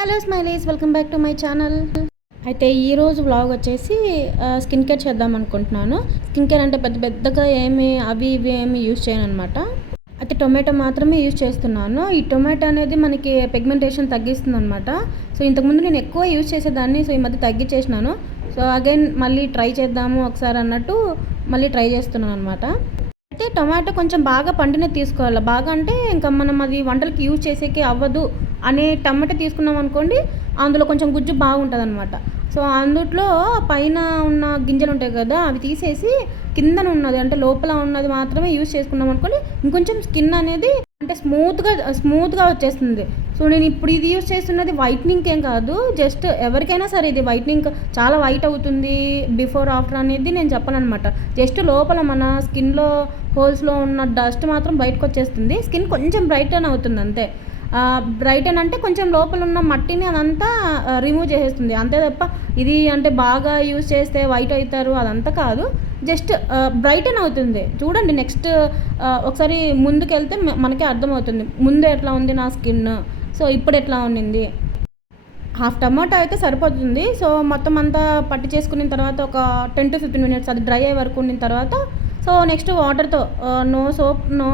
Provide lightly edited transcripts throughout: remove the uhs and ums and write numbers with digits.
Hello smileys, welcome back to my channel. అయితే ఈరోజు vlog వచ్చేసి స్కిన్ కేర్ చేద్దాం అనుకుంటున్నాను. స్కిన్ కేర్ అంటే పెద్దగా అవి ఇవి ఏమి యూజ్ చేయను అనమాట. అయితే టొమాటో మాత్రమే యూజ్ చేస్తున్నాను. ఈ టొమాటో అనేది మనకి పిగ్మెంటేషన్ తగ్గిస్తుంది అనమాట. సో ఇంతకుముందు నేను ఎక్కువ యూజ్ చేసేదాన్ని, సో ఈ మధ్య తగ్గించేసినాను. సో అగైన్ మళ్ళీ ట్రై చేద్దాము ఒకసారి అన్నట్టు మళ్ళీ ట్రై చేస్తున్నాను అనమాట. అయితే టొమాటో కొంచెం బాగా పండినది తీసుకోవాలి. బాగా అంటే ఇంకా మనం అది వంటలకి యూజ్ చేసేకి అవ్వదు అనే టమాటో తీసుకున్నాం అనుకోండి, అందులో కొంచెం గుజ్జు బాగుంటుంది అనమాట. సో అందుట్లో పైన ఉన్న గింజలు ఉంటాయి కదా, అవి తీసేసి కిందన ఉన్నది అంటే లోపల ఉన్నది మాత్రమే యూజ్ చేసుకున్నాం అనుకోండి, ఇంకొంచెం స్కిన్ అనేది అంటే స్మూత్గా వచ్చేస్తుంది. సో నేను ఇప్పుడు ఇది యూజ్ చేస్తున్నది వైట్నింగ్ ఏం కాదు, జస్ట్ ఎవరికైనా సరే ఇది వైట్నింగ్ చాలా వైట్ అవుతుంది బిఫోర్ ఆఫ్టర్ అనేది నేను చెప్పను అనమాట. జస్ట్ లోపల మన స్కిన్లో హోల్స్లో ఉన్న డస్ట్ మాత్రం బయటకు వచ్చేస్తుంది, స్కిన్ కొంచెం బ్రైటన్ అవుతుంది అంతే. బ్రైటన్ అంటే కొంచెం లోపల ఉన్న మట్టిని అదంతా రిమూవ్ చేసేస్తుంది అంతే తప్ప ఇది అంటే బాగా యూజ్ చేస్తే వైట్ అవుతారు అదంతా కాదు, జస్ట్ బ్రైటన్ అవుతుంది. చూడండి నెక్స్ట్ ఒకసారి ముందుకు వెళ్తే మనకే అర్థమవుతుంది ముందు ఎట్లా ఉంది నా స్కిన్, సో ఇప్పుడు ఎట్లా ఉన్నింది. హాఫ్ టమాటా అయితే సరిపోతుంది. సో మొత్తం అంతా పట్టి చేసుకున్న తర్వాత ఒక 10 to 15 minutes అది డ్రై అయ్యే వరకు ఉన్న తర్వాత, సో నెక్స్ట్ వాటర్తో నో సోప్ నో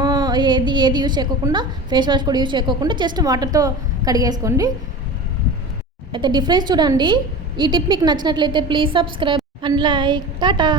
ఏది యూజ్ చేయకోకుండా, ఫేస్ వాష్ కూడా యూజ్ చేయకోకుండా జస్ట్ వాటర్తో కడిగేసుకోండి. అయితే డిఫరెన్స్ చూడండి. ఈ టిప్ మీకు నచ్చినట్లయితే please subscribe and like. Tata.